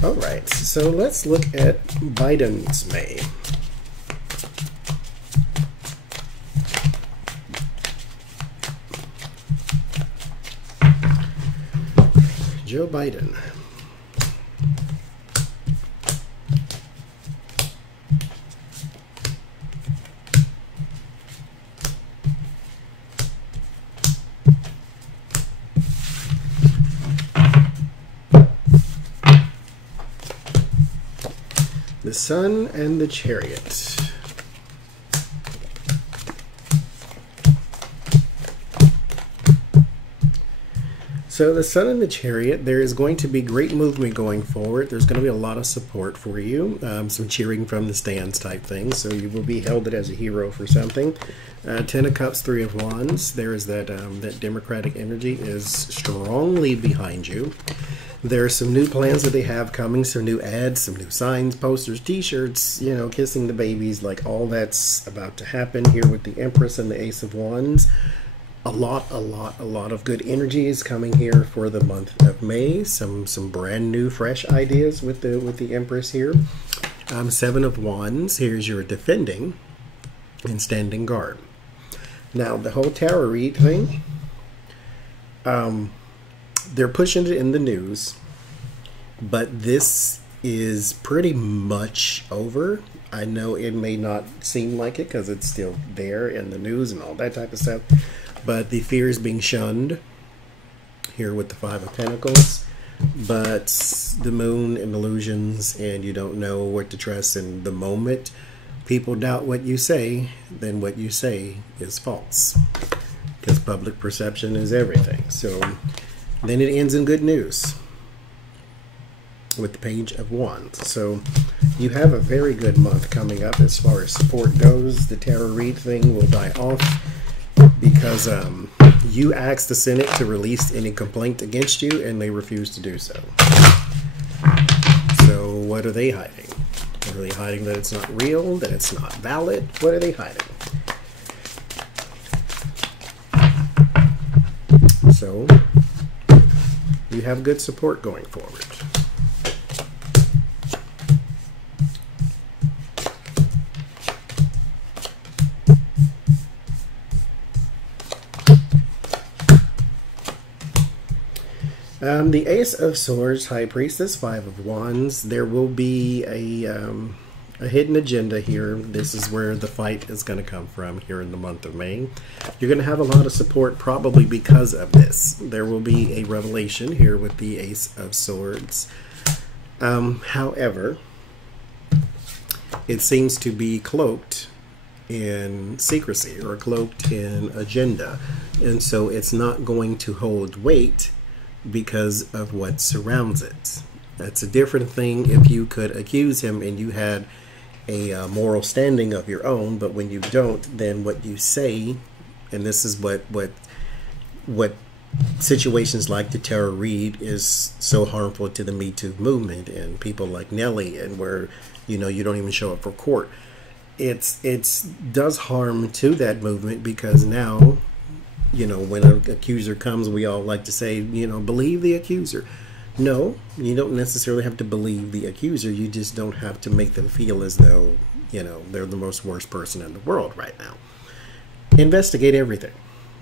All right, so let's look at Biden's May. Joe Biden. The Sun and the Chariot. So the Sun and the Chariot, there is going to be great movement going forward. There's going to be a lot of support for you, some cheering from the stands type thing. So you will be heralded as a hero for something. Ten of Cups, Three of Wands. There is that that democratic energy is strongly behind you. There are some new plans that they have coming, some new ads, some new signs, posters, t-shirts, you know, kissing the babies, like all that's about to happen here with the Empress and the Ace of Wands. A lot of good energy is coming here for the month of May. Some brand new, fresh ideas with the Empress here. Seven of Wands. Here's your defending and standing guard. Now, the whole tarot read thing, they're pushing it in the news, but this is pretty much over. I know it may not seem like it because it's still there in the news and all that type of stuff, but the fear is being shunned here with the Five of Pentacles. But the moon and illusions, and you don't know what to trust in the moment people doubt what you say, then what you say is false, because public perception is everything. So then it ends in good news with the Page of Wands. So you have a very good month coming up as far as support goes. The tarot read thing will die off because you asked the Senate to release any complaint against you and they refused to do so. So what are they hiding? Are they hiding that it's not real, that it's not valid? What are they hiding? So you have good support going forward. The Ace of Swords, High Priestess, Five of Wands. There will be a hidden agenda here. This is where the fight is going to come from here in the month of May. You're going to have a lot of support probably because of this. There will be a revelation here with the Ace of Swords. However, it seems to be cloaked in secrecy or cloaked in agenda. And so it's not going to hold weight because of what surrounds it. That's a different thing if you could accuse him and you had a moral standing of your own, but when you don't, then what you say, and this is what situations like the tarot read is so harmful to the Me Too movement and people like Nelly, and where you don't even show up for court. It's does harm to that movement, because now when an accuser comes, we all like to say, believe the accuser. No, you don't necessarily have to believe the accuser. You just don't have to make them feel as though, they're the most worst person in the world right now. Investigate everything,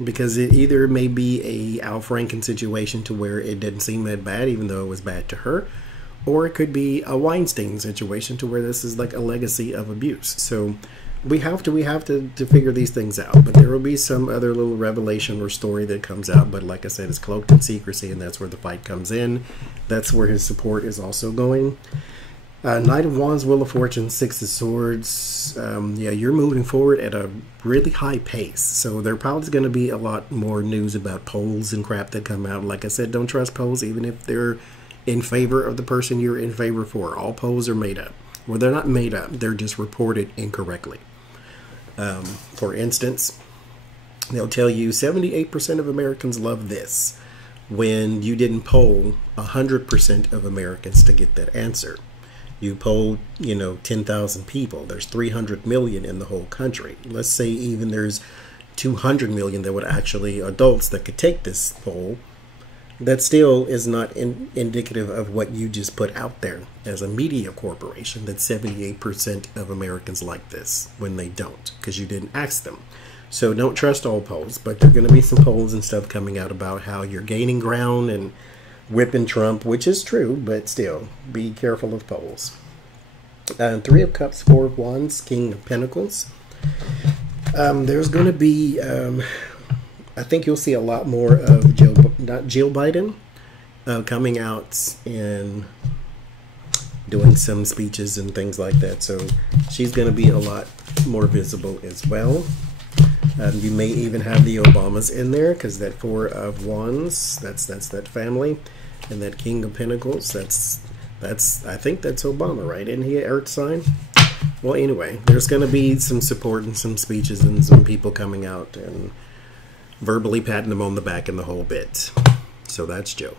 because it either may be a Al Franken situation to where it didn't seem that bad, even though it was bad to her, or it could be a Weinstein situation to where this is like a legacy of abuse. So we have to figure these things out, but there will be some other little revelation or story that comes out. But like I said, it's cloaked in secrecy, and that's where the fight comes in. That's where his support is also going. Knight of Wands, Wheel of Fortune, Six of Swords. Yeah, you're moving forward at a really high pace. So there probably is going to be a lot more news about polls and crap that come out. Like I said, don't trust polls, even if they're in favor of the person you're in favor for. All polls are made up. Well, they're not made up. They're just reported incorrectly. For instance, they'll tell you 78% of Americans love this, when you didn't poll 100% of Americans to get that answer. You polled, 10,000 people. There's 300 million in the whole country. Let's say even there's 200 million that would actually, adults that could take this poll. that still is not indicative of what you just put out there as a media corporation, that 78% of Americans like this when they don't, because you didn't ask them. So don't trust all polls, but there are going to be some polls and stuff coming out about how you're gaining ground and whipping Trump, which is true, but still, be careful of polls. Three of Cups, Four of Wands, King of Pentacles. There's going to be, I think you'll see a lot more of Jill Biden coming out and doing some speeches and things like that. So she's going to be a lot more visible as well. You may even have the Obamas in there, because that Four of Wands, that's that family, and that King of Pentacles, that's I think that's Obama, right? Isn't he an Earth sign? Well, anyway, there's going to be some support and some speeches and some people coming out and verbally patting them on the back and the whole bit. So that's Joe.